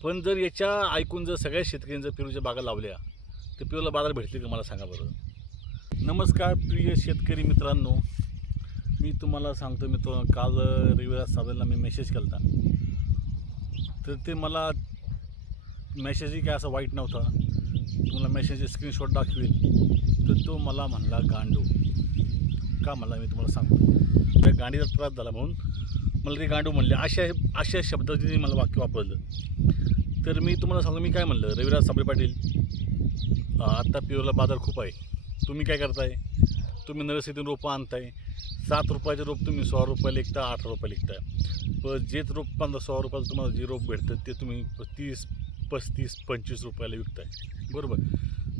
पण जर याच्या ऐकून जर सगळ्या शेतकऱ्यांनी जर पेरूच्या बागा लावल्या तर पेरूला बाजार भेटतील का मला सांगा बरं. नमस्कार प्रिय शेतकरी मित्रांनो, मी तुम्हाला सांगतो मित्रांनो, काल रविवार साहेबांना मी मेसेज केला होता, तर ते मला मेसेजही काय असा वाईट नव्हता. तुम्हाला मेसेजचे स्क्रीनशॉट दाखवेल तर तो मला म्हणला गांडू. का मला मी तुम्हाला सांगतो, त्या गांडीचा त्रास झाला म्हणून मला ते गांडू म्हणले. अशा शब्दाने मला वाक्य वापरलं. तर मी तुम्हाला सांगतो मी काय म्हणलं, रविराज साबळे पाटील, आत्ता पेरूला बाजार खूप आहे. तुम्ही काय करताय, तुम्ही नर्सरीतून रोपं आणताय. 7 रुपयाचे रोप तुम्ही 16 रुपयाला विकता, 18 रुपयाला विकताय. पण जेच रोप 15-16 रुपयाला तुम्हाला जे रोप भेटतं ते तुम्ही 30, 35, 25 रुपयाला विकताय. बरोबर,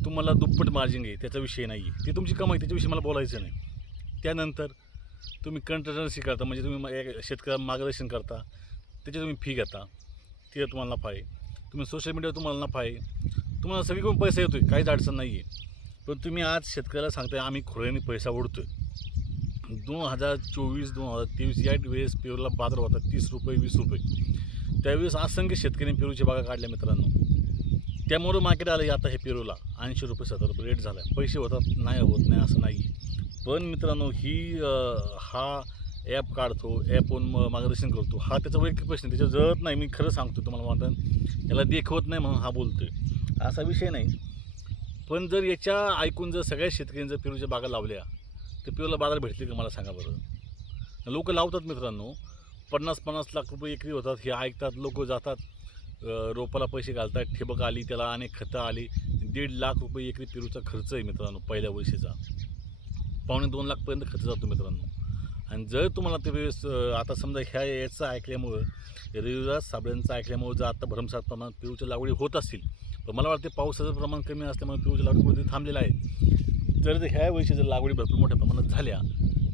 तुम्हाला दुप्पट मार्जिन आहे, त्याचा विषय नाही आहे. ते तुमची कमाई, त्याच्याविषयी मला बोलायचं नाही. त्यानंतर तुम्ही कंट्रोलन्सी करता, म्हणजे तुम्ही शेतकऱ्यांना मार्गदर्शन करता, त्याची तुम्ही फी घेता, ते तुम्हाला नफा आहे. तुम्ही सोशल मीडियावर तुम्हाला नफा आहे, तुम्हाला सगळीकडून पैसा येतो आहे, काहीच अडचण नाही आहे. पण तुम्ही आज शेतकऱ्याला सांगताय आम्ही खोऱ्याने पैसा ओढतो आहे. 2024-2023 या वेळेस पेरूला बाजार होता 30 रुपये 20 रुपये. त्यावेळेस असंख्य शेतकऱ्यांनी पेरूच्या बागा काढल्या मित्रांनो. त्यामुळं मार्केट आलं आता हे पेरूला 80 रुपये 70 रुपये रेट झाला. पैसे होतात, नाही होत नाही असं नाही. पण मित्रांनो, हा ॲप काढतो, ॲपवरून मार्गदर्शन करतो, हा त्याचा वैयक्तिक प्रश्न, त्याच्या जळत नाही. मी खरं सांगतो तुम्हाला, म्हणतात याला देखवत नाही म्हणून हा बोलतो आहे, असा विषय नाही. पण जर याच्या ऐकून जर सगळ्या शेतकऱ्यांनी जर पेरूच्या बागा लावल्या तर पेरूला बाजार भेटतील का मला सांगा बरं. लोक लावतात मित्रांनो, 50-50 लाख रुपये एकरी होतात. हे ऐकतात, लोक जातात, रोपाला पैसे घालतात, ठिबक आली, त्याला अनेक खतं आली. 1.5 लाख रुपये एकरी पेरूचा खर्च आहे मित्रांनो, पहिल्या वर्षीचा. 2.25 लाखपर्यंत खर्च जातो मित्रांनो. आणि जर तुम्हाला ते वेळेस आता समजा याचं ऐकल्यामुळं, रविराज साबळेंचं ऐकल्यामुळं जर आता भरमसाठ प्रमाणात पेरूच्या लागवडी होत असतील, पण मला वाटते पावसाचं प्रमाण कमी असल्यामुळे पेरूच्या लागवडी कुठेतरी थांबलेलं आहे. जर ह्या वर्षी जर लागवडी भरपूर मोठ्या प्रमाणात झाल्या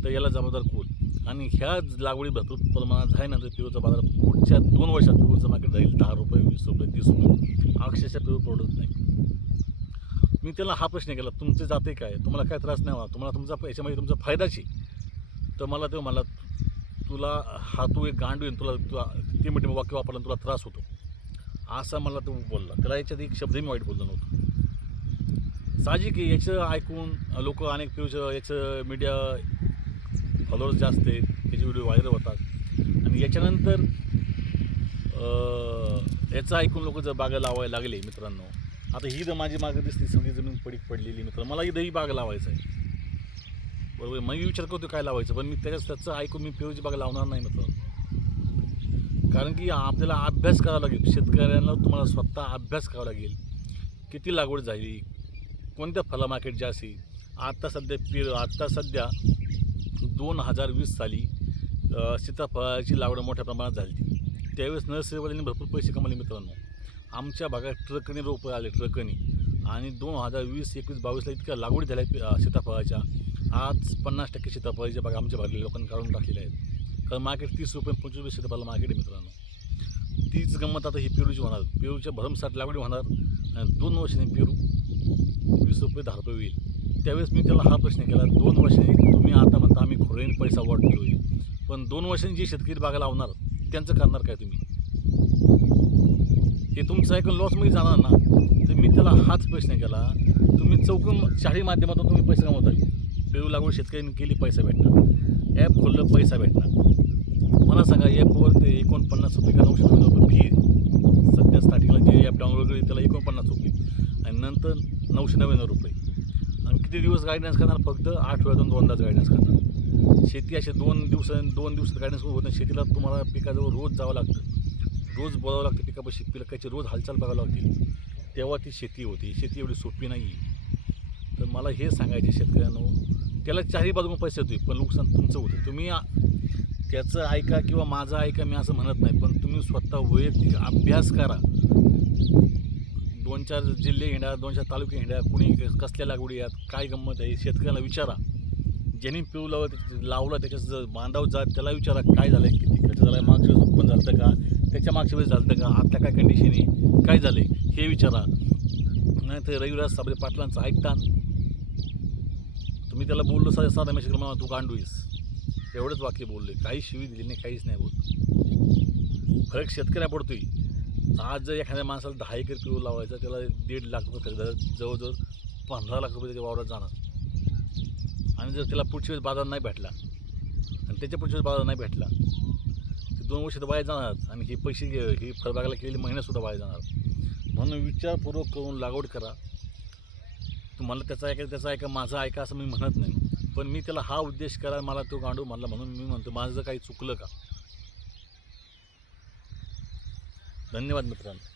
तर याला जबाबदार कोण. आणि ह्या लागवडी भरपूर प्रमाणात झाल्यानंतर पेरूचा बाजार पुढच्या 2 वर्षात पेरूचं मार्केट जाईल 10 रुपये 20 रुपये 30 रुपये. अक्षरशः पेरू परवडत नाही. मी त्याला हा प्रश्न केला, तुमचे जाते काय, तुम्हाला काय त्रास नाही होणार, तुम्हाला तुमचा याच्यामध्ये तुमचा फायदाच आहे. तर मला तू एक गांडू आहे, तुला ते मोठे वाक्य वापरलं तुला त्रास होतो, असा मला तो बोलला. त्याला याच्यात एक शब्दही मी वाईट बोललो नव्हतो. साहजिक आहे, याचं ऐकून लोक अनेक पेरूचं याचं मीडिया फॉलोअर्स जास्त आहेत, त्याचे व्हिडिओ व्हायरल होतात. आणि याच्यानंतर याचं ऐकून लोक जर बागा लावायला लागले मित्रांनो, आता ही जर माझी मागं दिसली सगळी जमीन पडलेली मित्रांनो, मला इथंही बागा लावायचं आहे. बरोबर, मी विचार करतो काय लावायचं, पण मी त्याचं ऐकून मी पेरूची बागा लावणार नाही मित्रांनो. कारण की आपल्याला अभ्यास करावा लागेल. शेतकऱ्यांना तुम्हाला स्वतः अभ्यास करावा लागेल, किती लागवड झाली, कोणत्या फला मार्केट जास्त आहे. आता सध्या 2020 साली सीताफळाची लागवड मोठ्या प्रमाणात झाली. त्यावेळेस नर्सरीवाल्यांनी भरपूर पैसे कमावले मित्रांनो. आमच्या भागात ट्रकने रोपं आले, ट्रकने. आणि 2020, 21, 22ला इतक्या लागवडी झाल्या सीताफळाच्या. आज 50% सीताफळाच्या बागा आमच्या भागातल्या लोकांनी काढून टाकलेल्या आहेत. कारण मार्केट 30 रुपये 25 रुपये सीताफळाला मार्केट आहे मित्रांनो. तीच गंमत आता ही पेरूची होणार. पेरूच्या भरमसाठ लागवडी होणार आणि 2 वर्षांनी पेरू 20 रुपये 10 रुपये होईल. त्यावेळेस मी त्याला हा प्रश्न केला, 2 वर्षांनी तुम्ही आता म्हणता आम्ही खोऱ्याने पैसा वाटतोय, पण 2 वर्षांनी जे शेतकरी बागा लावणार त्यांचं करणार काय तुम्ही. हे तुमचं ऐकून लॉसमध्ये जाणार ना. तर मी त्याला हाच प्रश्न केला, तुम्ही चौकून शाही माध्यमातून तुम्ही पैसे कमवताय. पेरू लागवड शेतकऱ्यांनी केली, पैसा भेटणार. ॲप खोललं, पैसा भेटणार. मला सांगा, ॲपवर ते 49 रुपये का 999 रुपये फी आहे. सध्या स्टार्टिंगला जे ॲप डाउनलोड केली त्याला 49 रुपये आणि नंतर 999 रुपये. आणि किती दिवस गायडन्स करणार, फक्त आठवड्यातून 2दाच गायडन्स करणार. शेती असे 2 दिवसात गायडन्स होत नाही. शेतीला तुम्हाला पिकाजवळ रोज जावं लागतं, रोज बोलावं लागतं, पिकापाशी पिकाची रोज हालचाल बघावं लागतील, तेव्हा ती शेती होती. शेती एवढी सोपी नाही. तर मला हे सांगायचे शेतकऱ्यांनो, त्याला चारही बाजूने पैसे होते, पण नुकसान तुमचं होतं. तुम्ही त्याचं ऐका किंवा माझं ऐका, मी असं म्हणत नाही, पण तुम्ही स्वतः वैयक्तिक अभ्यास करा. 2-4 जिल्हे हिंडा, 2-4 तालुके हिंडा, कुणी कसल्या लागवडी आहेत, काय गंमत आहे, शेतकऱ्याला विचारा. ज्यांनी पेरू लावलं त्याच्या बांधावर जात, त्याला विचारा काय झालं आहे, किती खर्च झाला आहे, मागच्या वेळेस उत्पन्न झालं का, त्याच्या मागच्या वेळेस झालं का, आता काय कंडिशन आहे, काय झालं आहे हे विचारा. नाही तर रविराज साबळे पाटलांचं ऐकता. तुम्ही त्याला बोललो साधा मेसेज केला, तू गांडूस, एवढंच वाक्य बोलले, काही शिवी दिली नाही, काहीच नाही बोलतो. फरक शेतकऱ्या पडतोय. आज जर एखाद्या माणसाला 10 एकर पेरू लावायचा, त्याला 1.5 लाख रुपये खर्च झाला, जवळजवळ 15 लाख रुपये त्याच्या वावरात जाणार. आणि जर त्याला पुढच्या वेळेस बाजार नाही भेटला आणि त्याच्या पुढच्या वेळेस बाजार नाही भेटला, ते 2 वर्ष तर वाया जाणार आणि हे पैसे ही फळबागाला केलेले महिन्यासुद्धा वाया जाणार. म्हणून विचारपूर्वक करून लागवड करा. तुम्हाला त्याचा ऐका माझा ऐका असं मी म्हणत नाही, पण मी त्याला हा उद्देश करा, मला तो गांडू म्हणला म्हणून मी म्हणतो माझं काही चुकलं का. धन्यवाद मित्रांनो.